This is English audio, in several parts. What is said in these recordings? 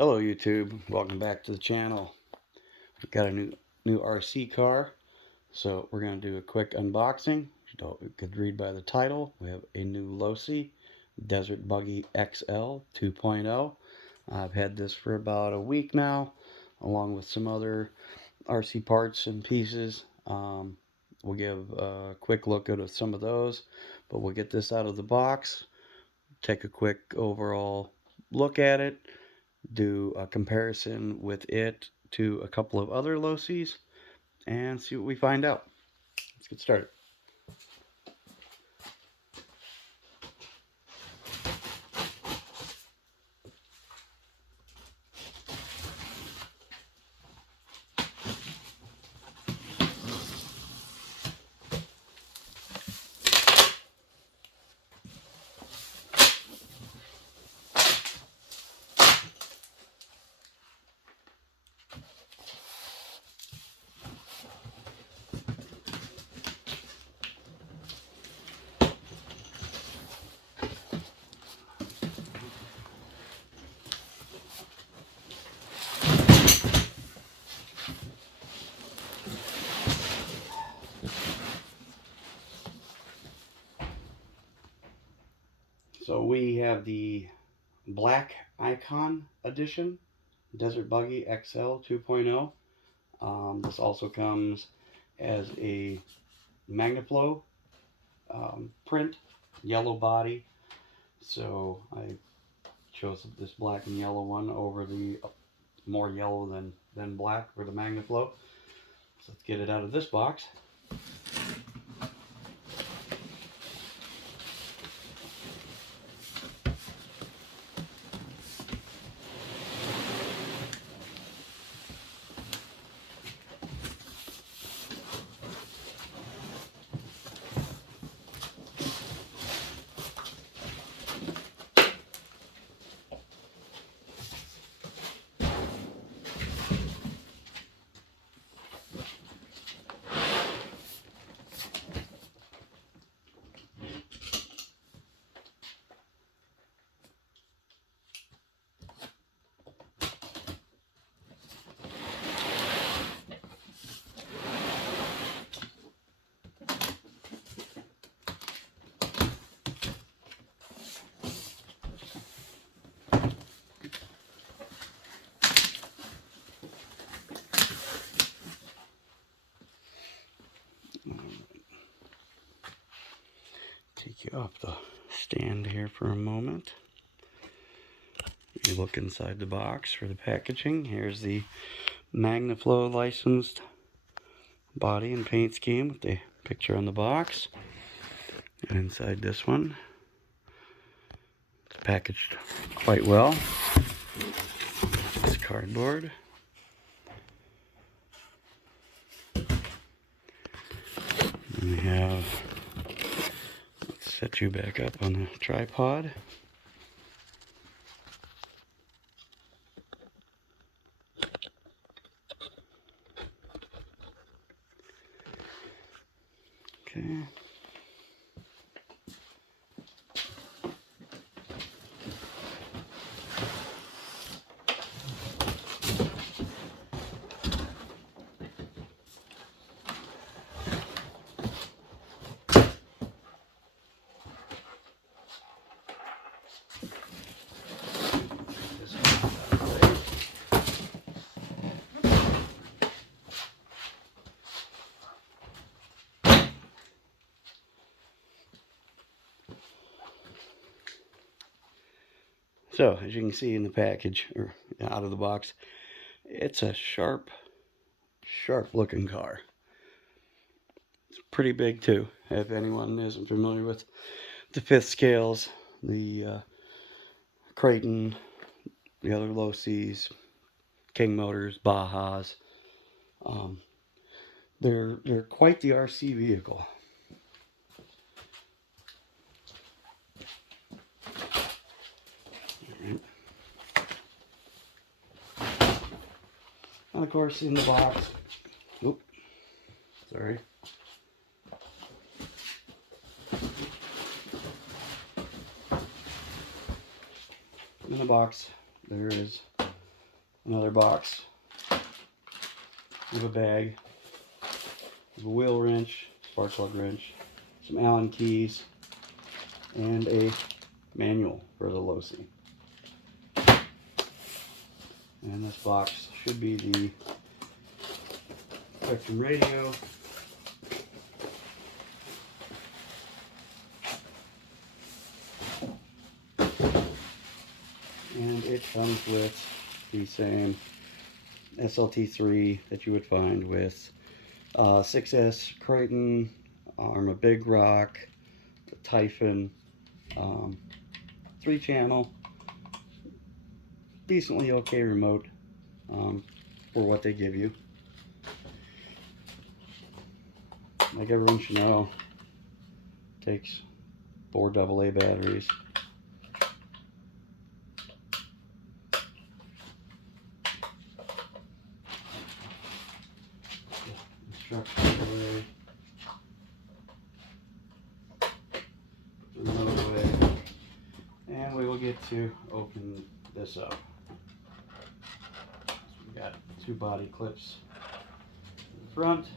Hello YouTube, welcome back to the channel. We've got a new RC car, so we're going to do a quick unboxing. You could read by the title. We have a new losi, Desert Buggy XL 2.0. I've had this for about a week now, along with some other RC parts and pieces. We'll give a quick look at some of those, but we'll get this out of the box, take a quick overall look at it, do a comparison with it to a couple of other losis, and see what we find out. Let's get started. So we have the Black Icon Edition Desert Buggy XL 2.0. This also comes as a MagnaFlow print, yellow body. So I chose this black and yellow one over the more yellow than black for the MagnaFlow. So let's get it out of this box. Take you off the stand here for a moment. You look inside the box for the packaging. Here's the MagnaFlow licensed body and paint scheme with the picture on the box. And inside this one, it's packaged quite well. It's cardboard. And we have, let's set you back up on the tripod. Okay. So, as you can see in the package, or out of the box, it's a sharp looking car. It's pretty big too. If anyone isn't familiar with the fifth scales, the Creighton, the other losis, King Motors, Bajas, they're quite the RC vehicle. Right. And of course, in the box, oop, sorry. In the box, there is Another box. We have a bag. We have a wheel wrench, spark plug wrench, some Allen keys, and a manual for the losi. And this box should be the Spectrum radio. And it comes with the same SLT3 that you would find with 6S Crichton, Arma Big Rock, Typhon, 3-channel, decently okay remote for what they give you. Like everyone should know, takes 4 AA batteries. Instructions away. Remote away. And we will get to open this up. So we got 2 body clips in the front.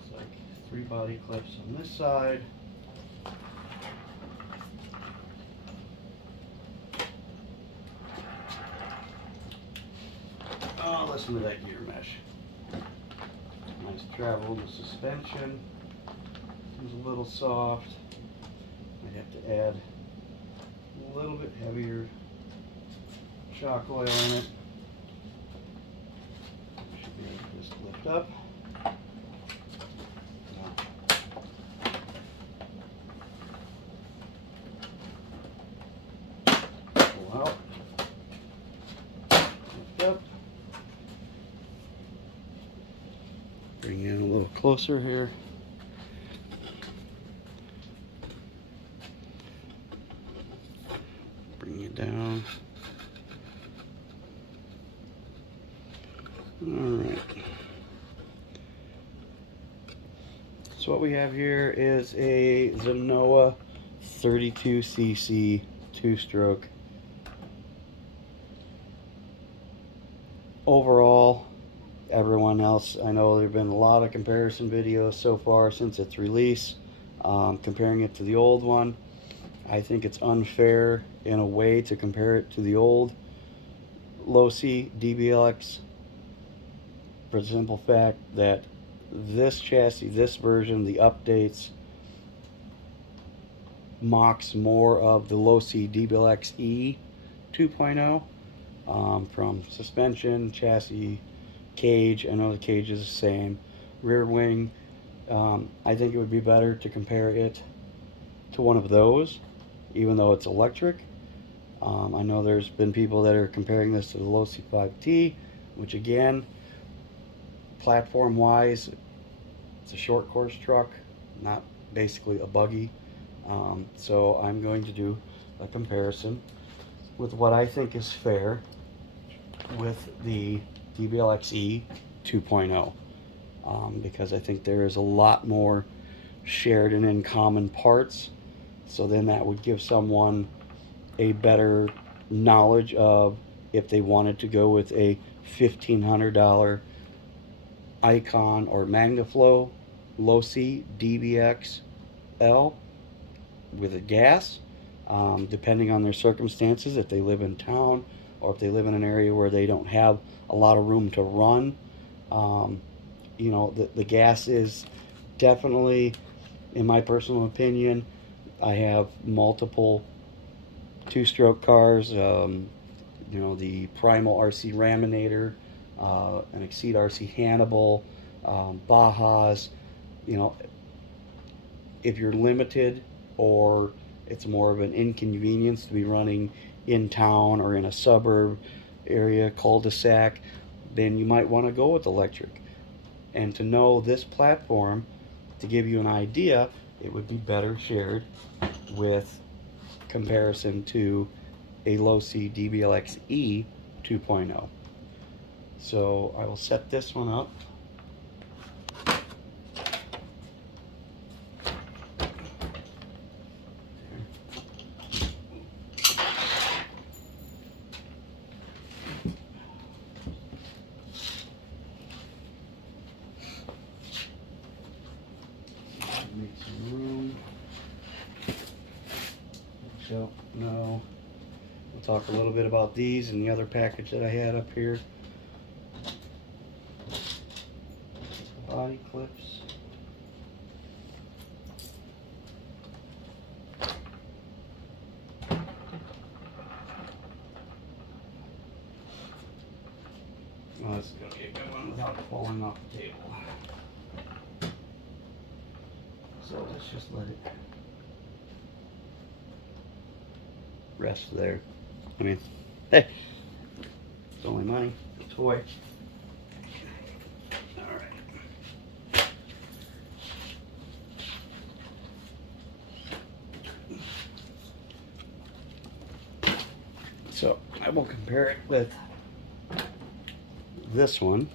It's like 3 body clips on this side. Oh, listen to that gear mesh. Nice travel in the suspension. Seems a little soft. Might have to add a little bit heavier shock oil in it. Should be able to just lift up. Pull out. Lift up. Bring in a little closer here. Bring it down. Alright. So what we have here is a Zenoa 32cc 2-stroke. Overall, everyone else, I know there have been a lot of comparison videos so far since its release, comparing it to the old one. I think it's unfair in a way to compare it to the old losi DBLX, for the simple fact that this chassis, this version, the updates, mocks more of the losi dbxl-e 2.0, from suspension, chassis, cage. I know the cage is the same. Rear wing, I think it would be better to compare it to one of those, even though it's electric. I know there's been people that are comparing this to the losi 5T, which again, platform wise, it's a short course truck, not basically a buggy. So I'm going to do a comparison with what I think is fair with the dbxl-e 2.0, because I think there is a lot more shared and in common parts. So then that would give someone a better knowledge of if they wanted to go with a $1,500 Icon or MagnaFlow losi dbxl with a gas, depending on their circumstances, if they live in town or if they live in an area where they don't have a lot of room to run. You know, the gas is definitely, in my personal opinion, I have multiple 2-stroke cars, you know, the Primal RC Raminator, an Exceed RC Hannibal, Bajas. You know, if you're limited or it's more of an inconvenience to be running in town or in a suburb area, cul-de-sac, then you might want to go with electric. And to know this platform, to give you an idea, it would be better shared with comparison to a losi dbxl-e 2.0. So I will set this one up. don't know. We'll talk a little bit about these and the other package that I had up here. Body clips. Well, this is going to be a good one without falling off the table. So let's just let it rest there. I mean, hey, it's only money, it's a toy. Alright. So I will compare it with this one.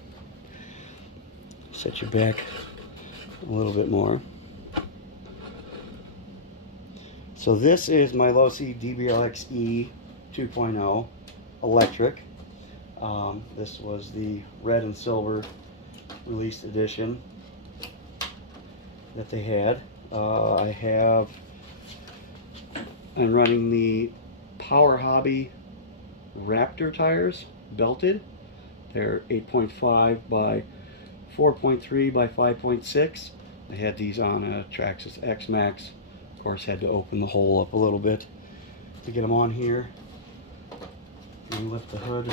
Set you back a little bit more. So this is my losi dbxl-e 2.0 electric. This was the red and silver released edition that they had. I'm running the Power Hobby Raptor tires, belted. They're 8.5 by 4.3 by 5.6. I had these on a Traxxas X Max. Of course, had to open the hole up a little bit to get them on here. And lift the hood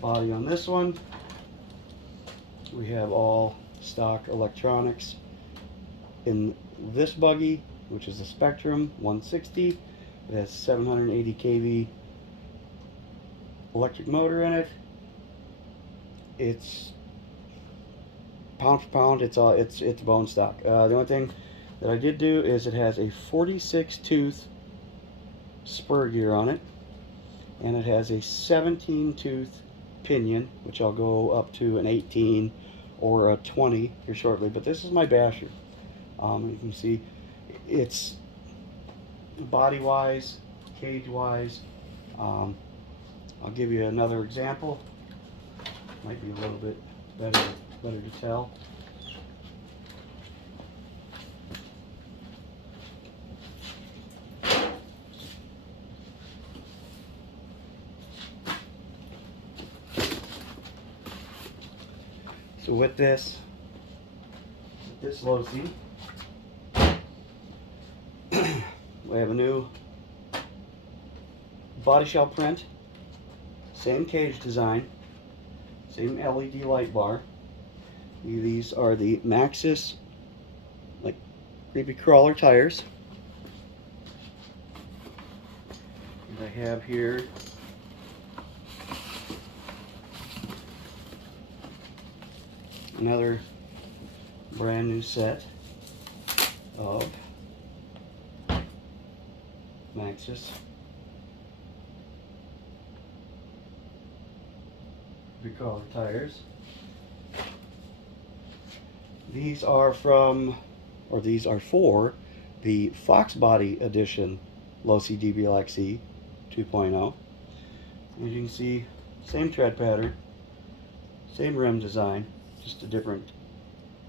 body on this one. We have all stock electronics in this buggy, which is a Spectrum 160. It has 780 kV electric motor in it. It's pound for pound, it's bone stock. The only thing that I did do is it has a 46 tooth spur gear on it, and it has a 17 tooth pinion, which I'll go up to an 18 or a 20 here shortly. But this is my basher. You can see it's body wise, cage wise. I'll give you another example. Might be a little bit better to tell. So with this losi, we have a new body shell print, same cage design, same LED light bar. These are the Maxxis like creepy crawler tires. And I have here another brand new set of Maxxis recall tires. These are for the Fox Body Edition losi dbxl-e 2.0. As you can see, same tread pattern, same rim design, just a different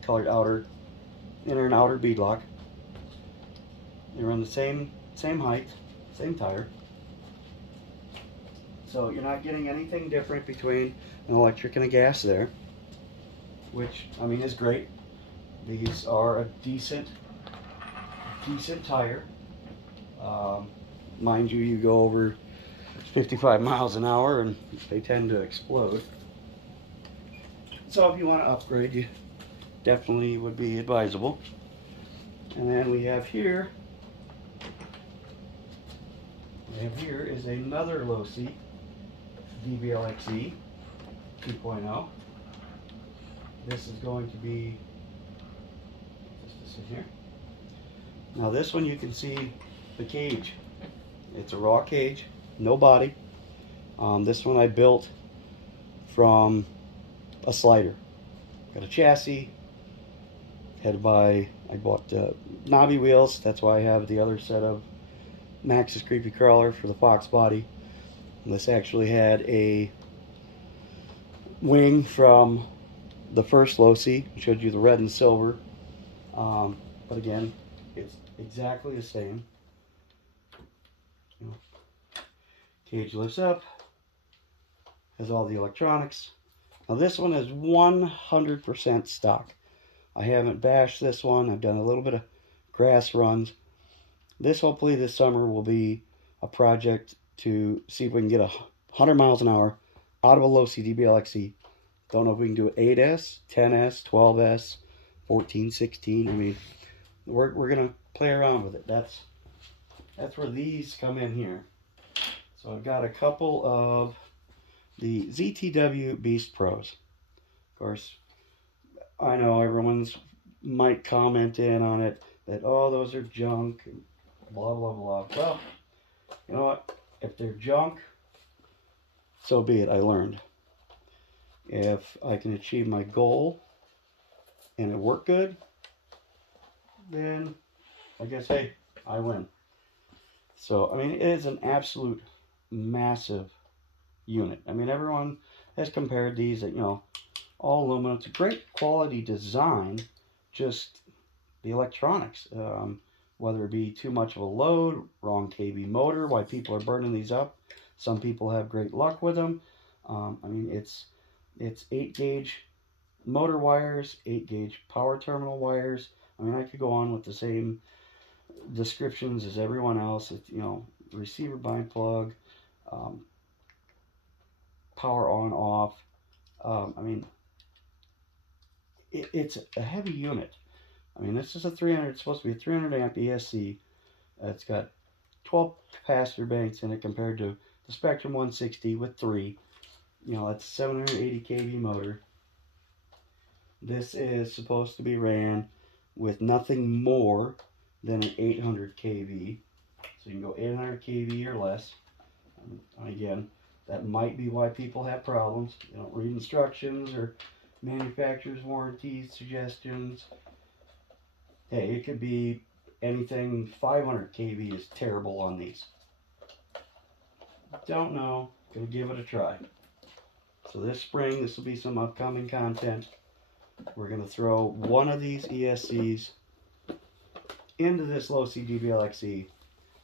colored inner and outer beadlock. They run the same height, same tire. So you're not getting anything different between an electric and a gas there, which I mean is great. These are a decent tire. Mind you, you go over 55 miles an hour and they tend to explode. So if you want to upgrade, you definitely would be advisable. And then we have here is another losi dbxl-e 2.0. This is going to be here. Now this one, you can see the cage. It's a raw cage, no body. This one I built from a slider. Got a chassis. I bought knobby wheels. That's why I have the other set of Maxxis creepy crawler for the Fox body. And this actually had a wing from the first losi. Showed you the red and silver. But again, it's exactly the same. You know, cage lifts up, has all the electronics. Now this one is 100% stock. I haven't bashed this one. I've done a little bit of grass runs. This hopefully this summer will be a project to see if we can get 100 miles an hour out of a losi dbxl-e. Don't know if we can do 8S, 10S, 12S, 14, 16. I mean, we're gonna play around with it. That's where these come in here. So I've got a couple of the ZTW Beast Pros. Of course, I know everyone's might comment in on it that, oh, those are junk, and blah, blah, blah. Well, you know what? If they're junk, so be it. I learned. If I can achieve my goal and it worked good, then I guess, hey, I win. So, I mean, it is an absolute massive unit. I mean, everyone has compared these at, all aluminum. It's a great quality design, just the electronics. Whether it be too much of a load, wrong kV motor, why people are burning these up. Some people have great luck with them. I mean, it's 8-gauge motor wires, 8-gauge power terminal wires. I mean, I could go on with the same descriptions as everyone else. It's, receiver bind plug, power on off. I mean, it's a heavy unit. I mean, this is it's supposed to be a 300 amp ESC. It's got 12 capacitor banks in it compared to the Spectrum 160 with 3. That's 780 kV motor. This is supposed to be ran with nothing more than an 800 kV. So you can go 800 kV or less. And again, that might be why people have problems. They don't read instructions or manufacturer's warranties, suggestions. Hey, it could be anything 500 kV is terrible on these. Don't know. Gonna give it a try. So this spring, this will be some upcoming content. We're gonna throw one of these ESCs into this losi dbxl-e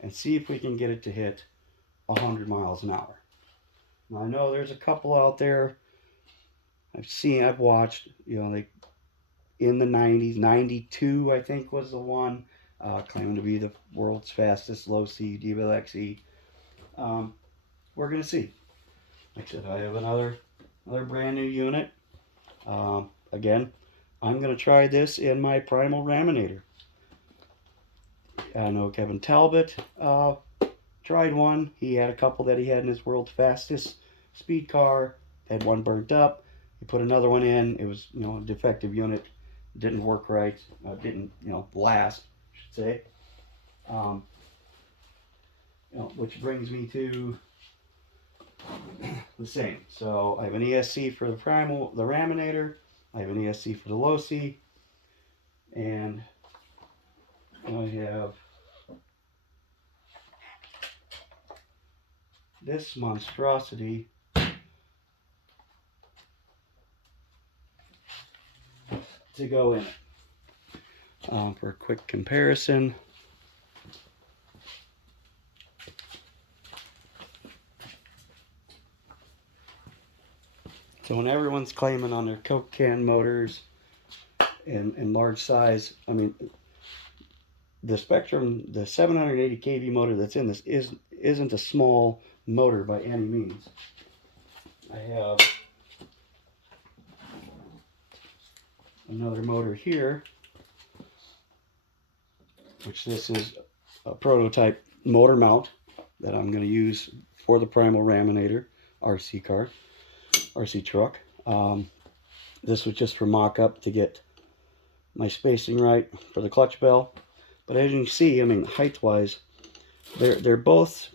and see if we can get it to hit 100 miles an hour. Now I know there's a couple out there I've watched, they in the 90s, 92 I think was the one, claiming to be the world's fastest losi dbxl-e. We're gonna see. Like I said, I have another brand new unit. Again, I'm gonna try this in my primal raminator. I know Kevin Talbot tried one. He had a couple that he had in his world's fastest speed car. Had one burnt up. He put another one in. It was, a defective unit. Didn't work right. Didn't, last, I should say. Which brings me to the same. So I have an ESC for the raminator. I have an ESC for the losi. And I have this monstrosity to go in it. For a quick comparison, so when everyone's claiming on their Coke can motors and large size, I mean, the Spectrum, the 780 kV motor that's in this isn't a small motor by any means. I have another motor here, which this is a prototype motor mount that I'm going to use for the primal raminator RC truck. This was just for mock-up to get my spacing right for the clutch bell. But as you can see, I mean, height-wise, they're both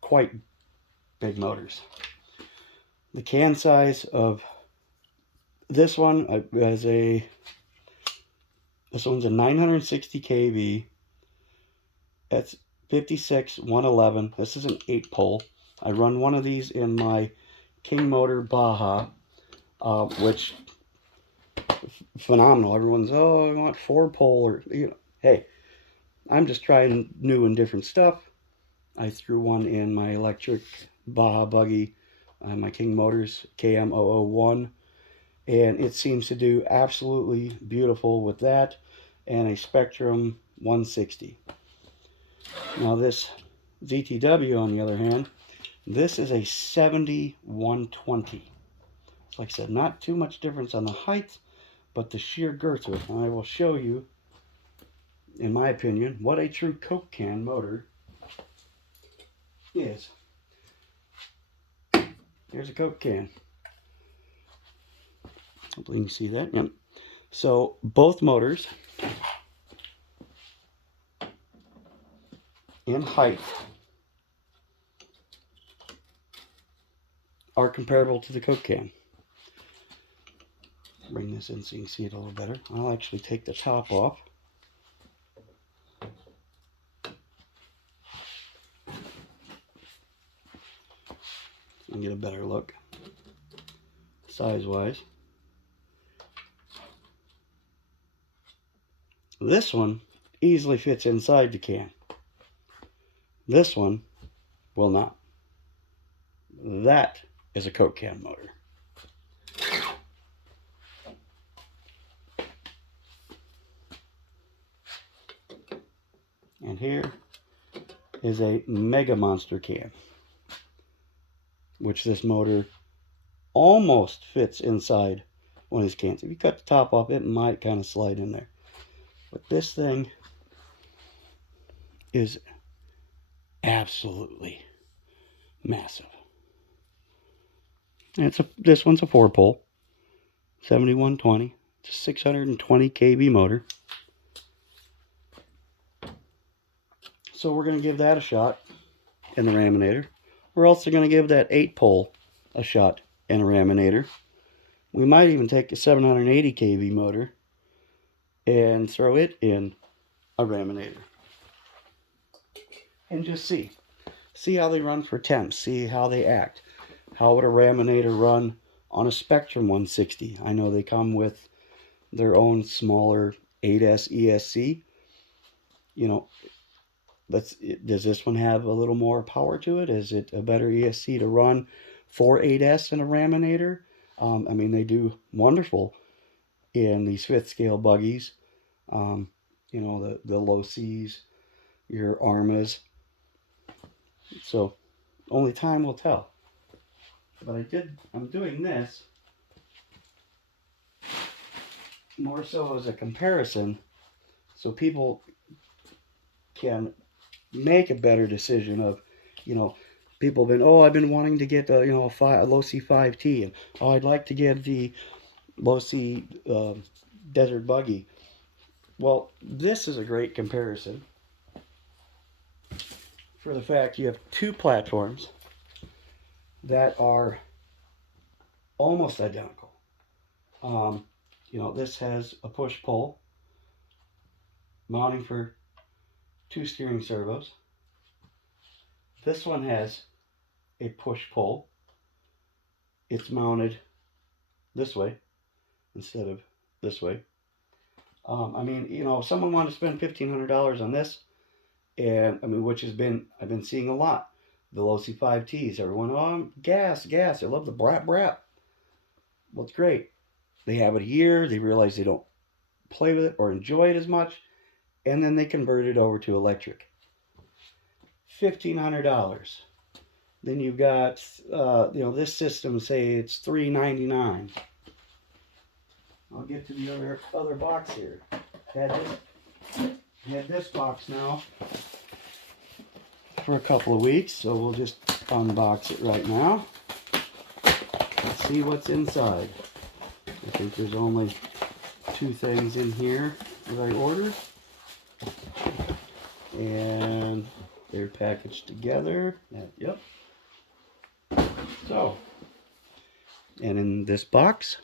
quite big motors. The can size of this one this one's a 960 kV. That's 56-111. This is an 8-pole. I run one of these in my King Motor Baja, which phenomenal. Everyone's, I want 4-pole, or hey, I'm just trying new and different stuff. I threw one in my electric Baja buggy, my King Motors KM001, and it seems to do absolutely beautiful with that and a Spectrum 160. Now this ZTW, on the other hand, this is a 70-120. So like I said, not too much difference on the height, but the sheer girth of it. And I will show you, in my opinion, what a true Coke can motor is. Here's a Coke can. Hopefully you can see that. Yep. So both motors in height are comparable to the Coke can. Bring this in so you can see it a little better. I'll actually take the top off. And get a better look size-wise. This one easily fits inside the can. This one will not. That is a Coke can motor. And here is a Mega Monster can, which this motor almost fits inside one of these cans. If you cut the top off, it might kind of slide in there. But this thing is absolutely massive. And this one's a 4-pole, 7120. It's a 620 kV motor. So we're going to give that a shot in the Raminator. We're also going to give that 8-pole a shot in a Raminator. We might even take a 780 kV motor and throw it in a Raminator. And just see how they run for temps, see how they act. How would a Raminator run on a Spectrum 160? I know they come with their own smaller 8S ESC. You know, does this one have a little more power to it? Is it a better ESC to run for 8S in a Raminator? I mean, they do wonderful in these 5th scale buggies. You know, the losis, your Armas. So only time will tell. But I'm doing this more so as a comparison, so people can make a better decision of, you know, people have been, oh, I've been wanting to get a, you know, a losi 5T, and oh, I'd like to get the losi desert buggy. Well, this is a great comparison for the fact you have 2 platforms that are almost identical. You know, this has a push-pull mounting for 2 steering servos. This one has a push-pull. It's mounted this way instead of this way. I mean, you know, if someone wanted to spend $1,500 on this, and I mean, I've been seeing a lot. The losi 5Ts, everyone, oh, gas. I love the brat. Well, it's great. They have it here. They realize they don't play with it or enjoy it as much, and then they convert it over to electric. $1,500. Then you've got, you know, this system, say it's $399. I'll get to the other box here. Had this box now for a couple of weeks, so we'll just unbox it right now. Let's see what's inside. I think there's only 2 things in here that I ordered, and they're packaged together. Yep. So, and in this box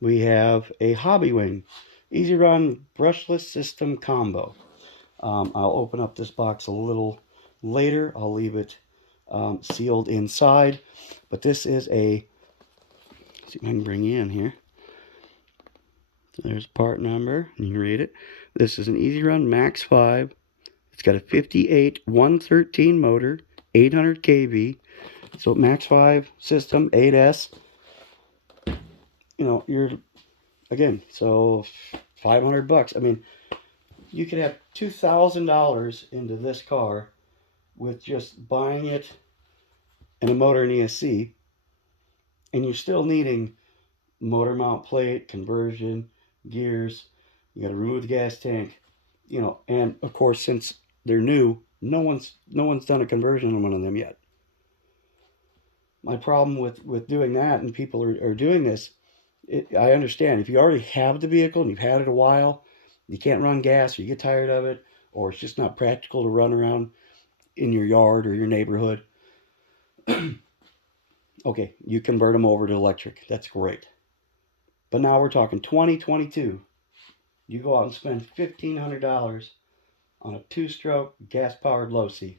we have a Hobbywing Easy Run brushless system combo. I'll open up this box a little later. I'll leave it sealed inside, but this is a, see if I can bring you in here. So there's part number, you can read it. This is an Easy Run Max 5 It's got a 58 113 motor, 800 kV. So Max 5 system, 8S. You know, you're again, so $500. I mean, you could have $2,000 into this car with just buying it and a motor and ESC, and you're still needing motor mount plate, conversion, gears. You got to remove the gas tank, you know, and of course, since they're new, no one's done a conversion on one of them yet. My problem with doing that, and people are doing this, I understand if you already have the vehicle and you've had it a while, you can't run gas or you get tired of it, or it's just not practical to run around in your yard or your neighborhood. Okay, you convert them over to electric. That's great. But now we're talking 2022. You go out and spend $1,500 on a two-stroke gas-powered losi.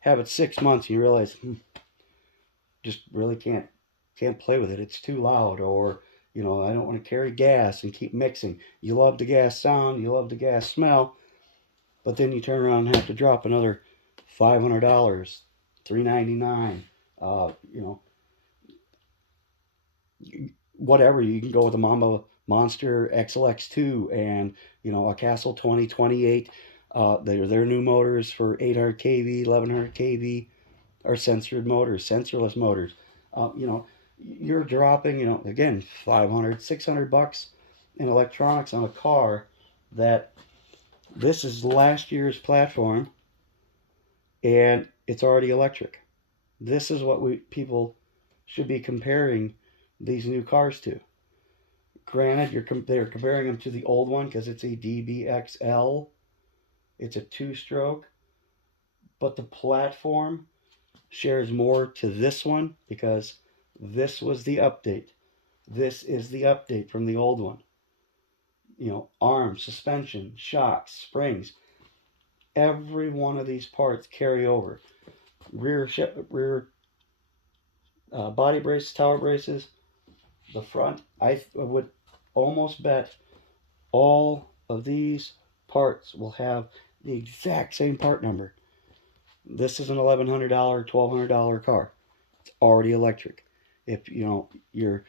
Have it 6 months and you realize, just really can't play with it. It's too loud, or you know, I don't want to carry gas and keep mixing. You love the gas sound, you love the gas smell, but then you turn around and have to drop another $500, $399. You know, whatever. You can go with a Mamba Monster XLX2 and you know a Castle 2028. Their new motors for 800 kV, 1100 kV are sensored motors, sensorless motors. You know, you're dropping, you know, again, 500, $600 in electronics on a car that this is last year's platform and it's already electric. This is what people should be comparing these new cars to. Granted, they're comparing them to the old one because it's a dbxl. It's a two-stroke, but the platform shares more to this one because this was the update. This is the update from the old one. You know, arms, suspension, shocks, springs. Every one of these parts carry over. Rear body braces, tower braces. The front, I would almost bet all of these parts will have the exact same part number. This is an $1,100, $1,200 car. It's already electric. If you know you're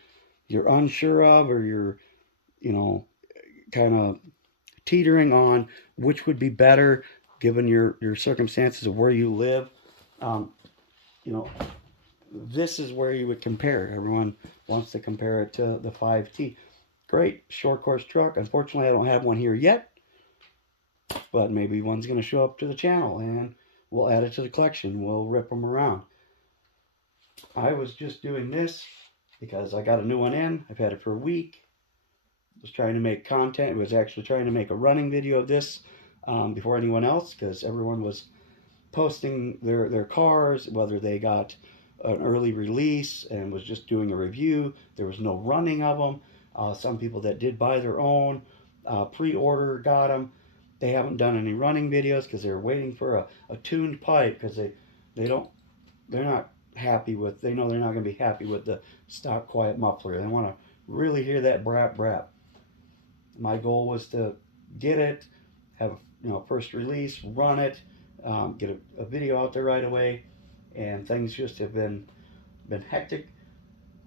unsure of, or you're you know kind of teetering on which would be better given your circumstances of where you live, um, you know, this is where you would compare it. Everyone wants to compare it to the 5T. Great short course truck. Unfortunately, I don't have one here yet, but maybe one's going to show up to the channel and we'll add it to the collection. We'll rip them around. I was just doing this because I got a new one in. I've had it for a week. Was trying to make content. Was actually trying to make a running video of this before anyone else, because everyone was posting their cars, whether they got an early release and was just doing a review. There was no running of them. Some people that did buy their own pre-order got them. They haven't done any running videos because they're waiting for a tuned pipe, because they're not happy with, they know they're not going to be happy with the stock quiet muffler. They want to really hear that brap brap. My goal was to get it, have first release, run it, get a video out there right away, and things just have been hectic.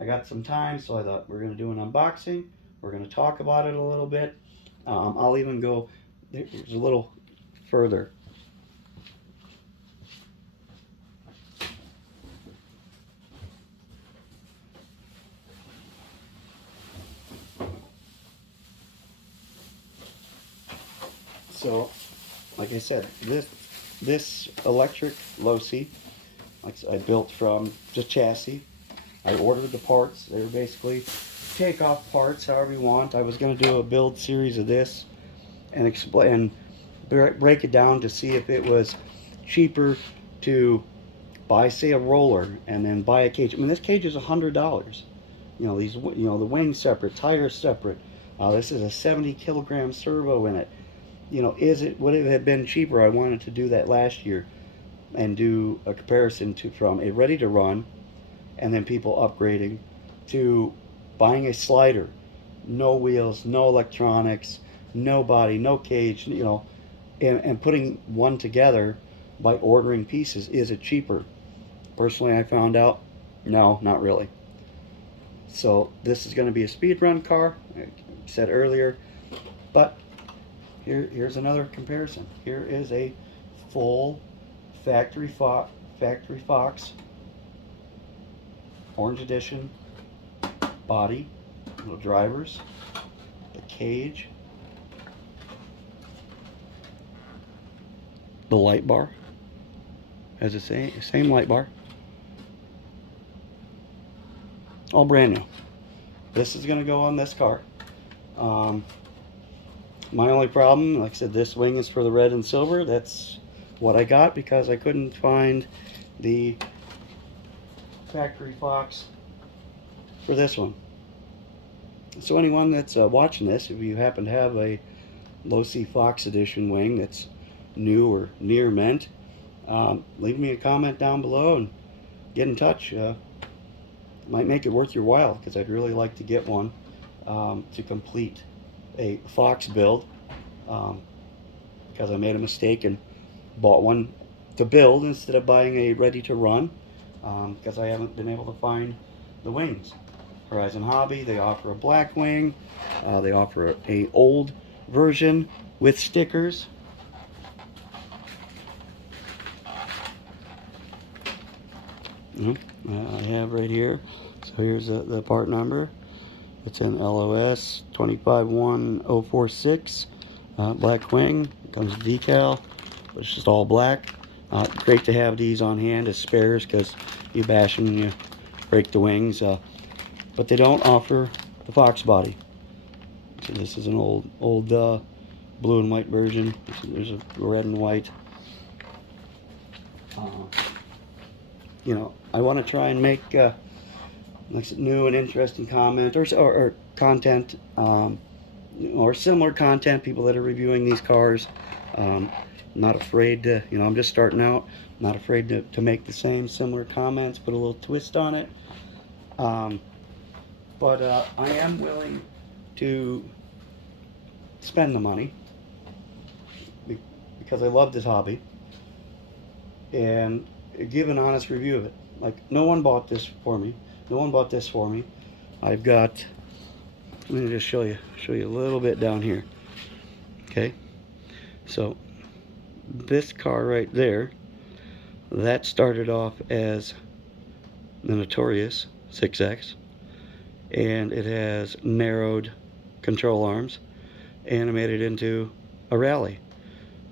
I got some time, so I thought we're going to do an unboxing. We're going to talk about it a little bit. I'll even go there's a little further. So, like I said, this electric losi, like I built from just chassis. I ordered the parts. They were basically take-off parts, however you want. I was going to do a build series of this and explain, break it down to see if it was cheaper to buy, say, a roller and then buy a cage. I mean, this cage is $100. You know, these, the wings separate, tires separate. This is a 70 kilogram servo in it. Would it have been cheaper? I wanted to do that last year and do a comparison from a ready to run and then people upgrading to buying a slider, no wheels, no electronics, no body, no cage, and putting one together by ordering pieces, is it cheaper? Personally, I found out, no, not really. So this is going to be a speed run car, like I said earlier, but here's another comparison. Here is a full factory Fox Orange Edition body, little drivers, the cage, the light bar has the same light bar, all brand new. This is going to go on this car. My only problem, like I said, this wing is for the red and silver. That's what I got because I couldn't find the factory Fox for this one. So anyone that's watching this, if you happen to have a losi Fox Edition wing that's new or near mint, leave me a comment down below and get in touch. Might make it worth your while because I'd really like to get one to complete a Fox build, because I made a mistake and bought one to build instead of buying a ready to run, because I haven't been able to find the wings. Horizon Hobby, they offer a black wing, they offer a old version with stickers. I have right here, so here's the part number. It's in LOS 251046, black wing. Comes with decal, but it's just all black. Great to have these on hand as spares because you bash them and you break the wings. But they don't offer the Fox body. So this is an old blue and white version. There's a red and white. You know, I want to try and make like new and interesting comment or content, or similar content. People that are reviewing these cars. I'm not afraid to, you know, I'm just starting out. I'm not afraid to make the same similar comments, put a little twist on it. But I am willing to spend the money because I love this hobby and give an honest review of it. Like, no one bought this for me. No one bought this for me. I've got, let me just show you a little bit down here. Okay, so this car right there, that started off as the Notorious 6X, and it has narrowed control arms, animated into a rally.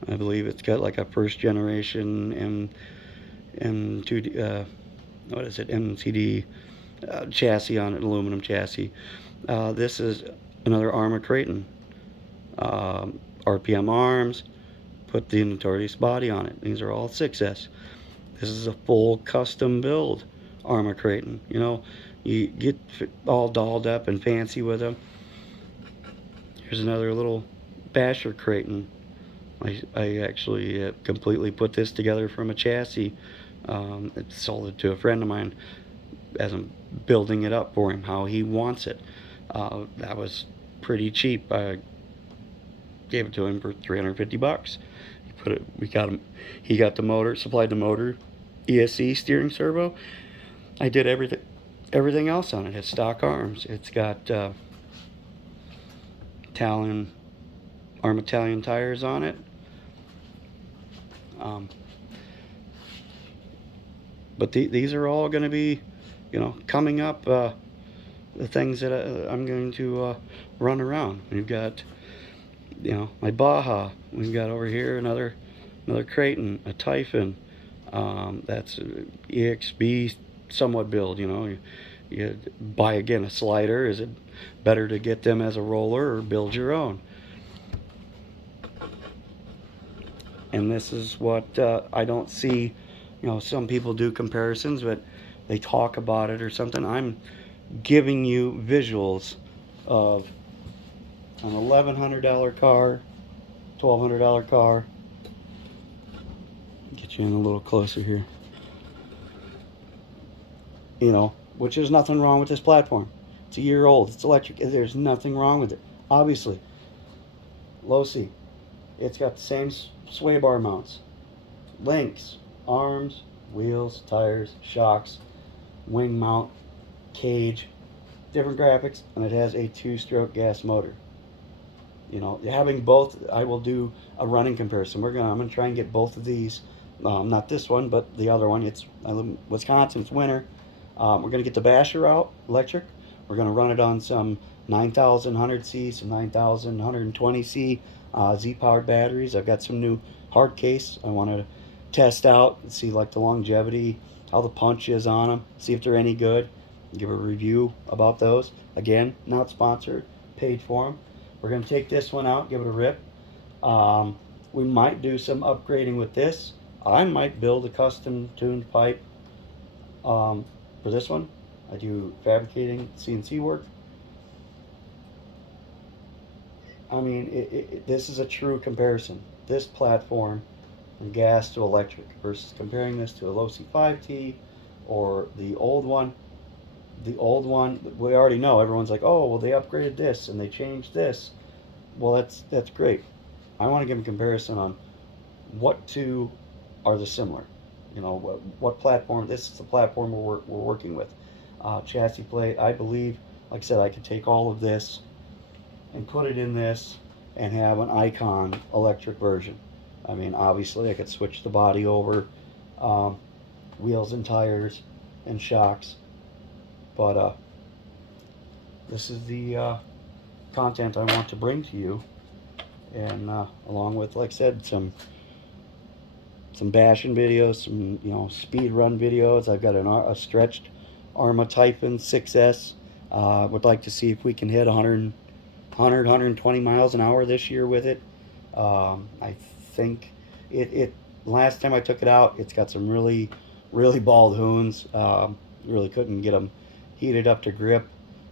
I believe it's got like a first generation M2 what is it, MCD chassis on it, aluminum chassis. This is another arm of Creighton, RPM arms, put the Notorious body on it. These are all 6S. This is a full custom build Arma Creighton. You know, you get all dolled up and fancy with them. Here's another little basher Creighton. I actually completely put this together from a chassis. It sold it to a friend of mine as I'm building it up for him how he wants it. That was pretty cheap. I gave it to him for 350 bucks. He got the motor, supplied the motor, ESC steering servo. I did everything else on it. It's stock arms. It's got Italian tires on it. But these are all going to be, you know, coming up, the things that I'm going to run around. We've got, you know, my Baja. We've got over here another Creighton, a Typhon. That's EXB somewhat build. You know, you buy again a slider. Is it better to get them as a roller or build your own? And this is what I don't see. You know, some people do comparisons, but they talk about it or something. I'm giving you visuals of an $1,100 car, $1,200 car. Get you in a little closer here. You know, which there's nothing wrong with this platform. It's a year old. It's electric. There's nothing wrong with it. Obviously, losi. It's got the sway bar mounts, links, arms, wheels, tires, shocks, wing mount, cage, different graphics, and it has a 2-stroke gas motor. You know, having both, I will do a running comparison. I'm gonna try and get both of these. Not this one, but the other one. I live in Wisconsin. It's winter. We're gonna get the Basher out electric. We're gonna run it on some 9100C, some 9120C Z-powered batteries. I've got some new hard case I want to test out and see like the longevity, how the punch is on them, see if they're any good. Give a review about those. Again, not sponsored, paid for them. We're going to take this one out, give it a rip. We might do some upgrading with this. I might build a custom tuned pipe for this one. I do fabricating CNC work. I mean, this is a true comparison. This platform from gas to electric versus comparing this to a losi 5T or the old one. The old one, we already know. Everyone's like, oh, well, they upgraded this and they changed this. Well, that's great. I want to give a comparison on what two are the similar. You know, what platform. This is the platform we're working with. Chassis plate. I believe, like I said, I could take all of this and put it in this and have an Icon electric version. I mean, obviously, I could switch the body over, wheels and tires and shocks. But this is the content I want to bring to you, and along with, like I said, some bashing videos, some speed run videos. I've got a stretched Arma Typhon 6S. Would like to see if we can hit 120 miles an hour this year with it. I think it last time I took it out, it's got some really bald hoons. Really couldn't get them heated up to grip.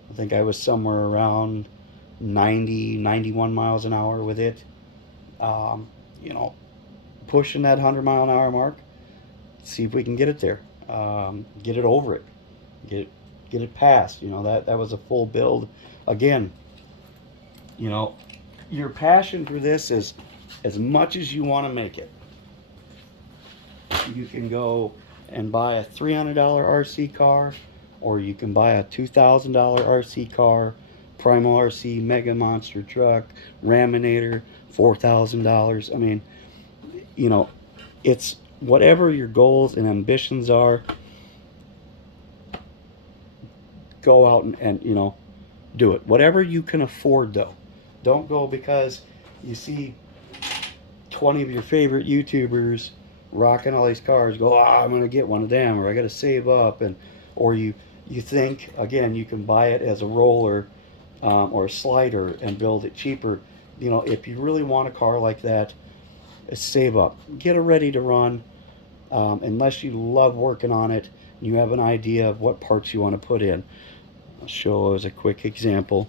I think I was somewhere around 91 miles an hour with it. You know, pushing that 100-mile-an-hour mark. See if we can get it there. Get it over it. Get it past. You know, that was a full build. Again, you know, your passion for this is as much as you want to make it. You can go and buy a $300 RC car, or you can buy a $2,000 RC car, Primal RC, Mega Monster truck, Raminator, $4,000. I mean, you know, it's whatever your goals and ambitions are. Go out and you know, do it. Whatever you can afford, though. Don't go because you see 20 of your favorite YouTubers rocking all these cars. Go, I'm gonna get one of them, or I gotta save up, or you think again you can buy it as a roller or a slider and build it cheaper. You know, if you really want a car like that, save up, get it ready to run. Unless you love working on it, you have an idea of what parts you want to put in. I'll show as a quick example.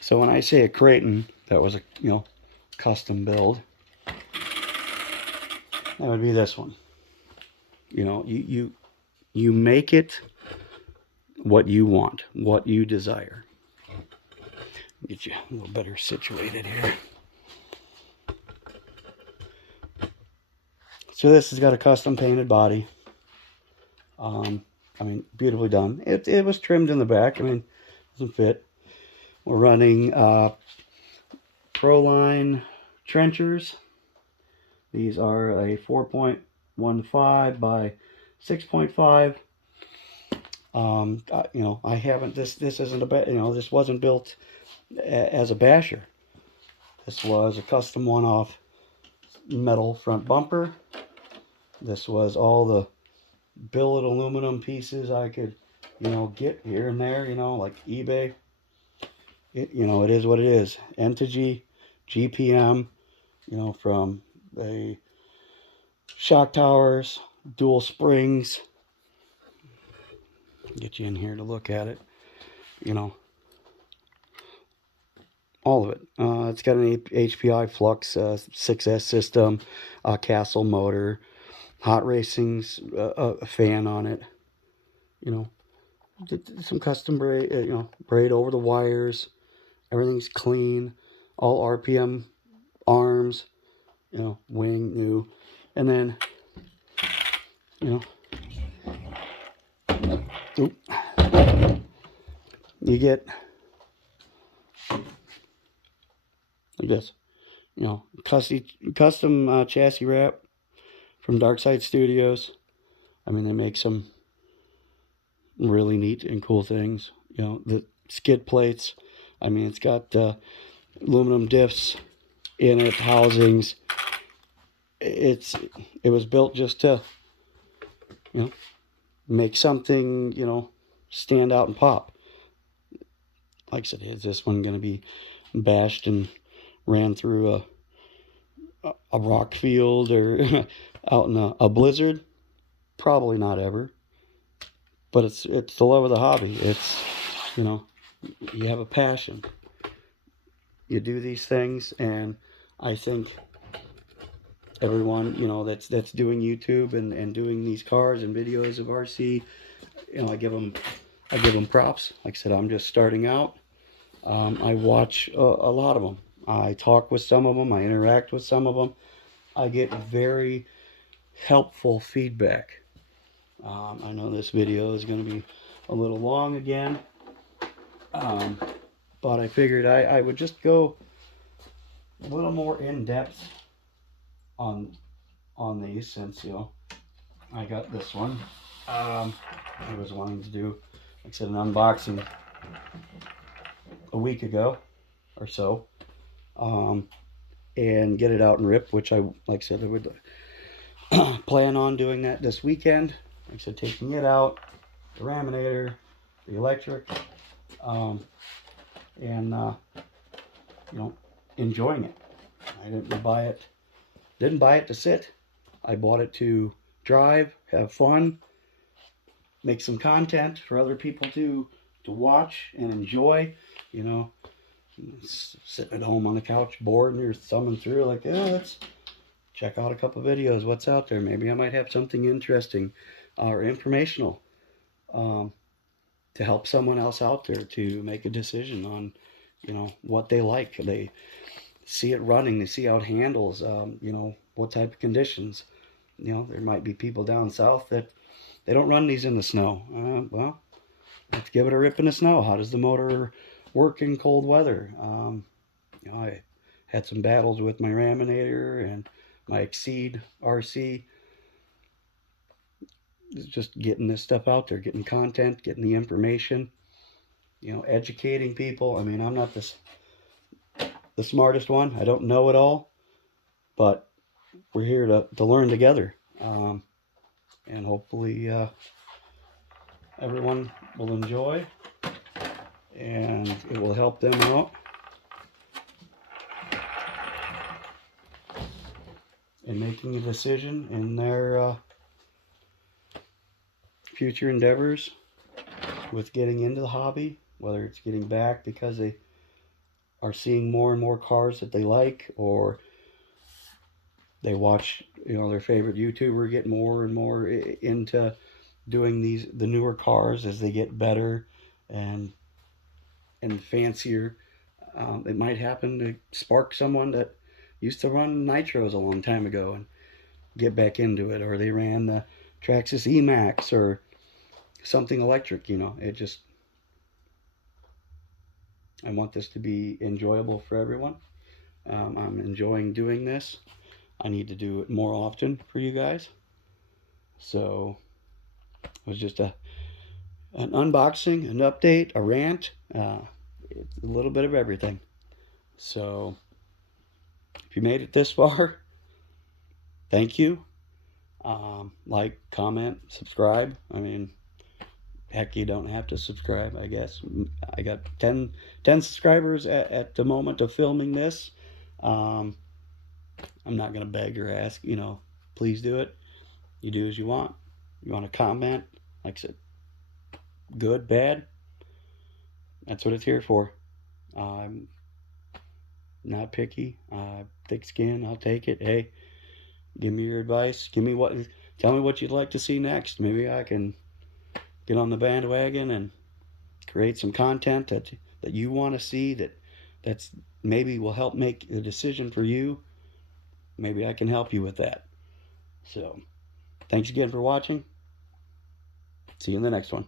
So when I say a Creighton, that was a custom build. That would be this one. You know, you make it what you want, what you desire. Get you a little better situated here. So this has got a custom painted body. I mean, beautifully done. It was trimmed in the back. I mean, it doesn't fit. We're running Proline trenchers. These are a 4.15 by 6.5. You know, I haven't. This isn't a this wasn't built as a basher. This was a custom one-off metal front bumper. This was all the billet aluminum pieces I could, get here and there, like eBay. It is what it is. N to G, GPM, from the shock towers, dual springs. Get you in here to look at it, all of it. It's got an HPI Flux 6S system, Castle motor, hot racing's a fan on it. Some custom braid, braid over the wires. Everything's clean, all RPM arms, wing new, and then, you get like this, custom chassis wrap from Darkside Studios. I mean, they make some really neat and cool things. The skid plates. I mean, it's got aluminum diffs in it, housings. It was built just to, make something, stand out and pop. Like I said, is this one going to be bashed and ran through a rock field or out in a blizzard? Probably not ever. But it's the love of the hobby. It's, you have a passion. You do these things, and I think everyone, that's doing YouTube and doing these cars and videos of RC, I give them props. Like I said, I'm just starting out. I watch a lot of them. I talk with some of them. I interact with some of them. I get very helpful feedback. I know this video is going to be a little long again, but I figured I would just go a little more in depth on these, since I got this one. I was wanting to do, like I said, an unboxing a week ago or so, and get it out and rip, which like I said, I would plan on doing that this weekend. Like I said, taking it out, the raminator, the electric, and enjoying it. I didn't buy it to sit. I bought it to drive, have fun, make some content for other people to watch and enjoy. Sitting at home on the couch bored and you're thumbing through like, let's check out a couple videos. What's out there? Maybe I might have something interesting or informational to help someone else out there to make a decision on what they like. They see it running, they see how it handles, what type of conditions. There might be people down south that they don't run these in the snow. Well, let's give it a rip in the snow. How does the motor work in cold weather? I had some battles with my Raminator and my Exceed RC. It's just getting this stuff out there, getting content, getting the information, educating people. I mean, I'm not the smartest one. I don't know it all, but we're here to learn together. And hopefully everyone will enjoy, and it will help them out in making a decision in their future endeavors with getting into the hobby, whether it's getting back because they are seeing more and more cars that they like, or they watch their favorite YouTuber get more and more into doing the newer cars as they get better and fancier. It might happen to spark someone that used to run nitros a long time ago and get back into it, or they ran the Traxxas E-Max or something electric. It just, I want this to be enjoyable for everyone. I'm enjoying doing this. I need to do it more often for you guys. So it was just an unboxing, an update, a rant, a little bit of everything. So if you made it this far, thank you. Like, comment, subscribe. I mean, heck, you don't have to subscribe, I guess. I got 10 subscribers at the moment of filming this. I'm not going to beg or ask, please do it. You do as you want. You want to comment, like I said, good, bad, that's what it's here for. I'm not picky. Thick skin, I'll take it. Hey, give me your advice. Tell me what you'd like to see next. Maybe I can get on the bandwagon and create some content that you want to see, that that's maybe will help make a decision for you. Maybe I can help you with that. So thanks again for watching. See you in the next one.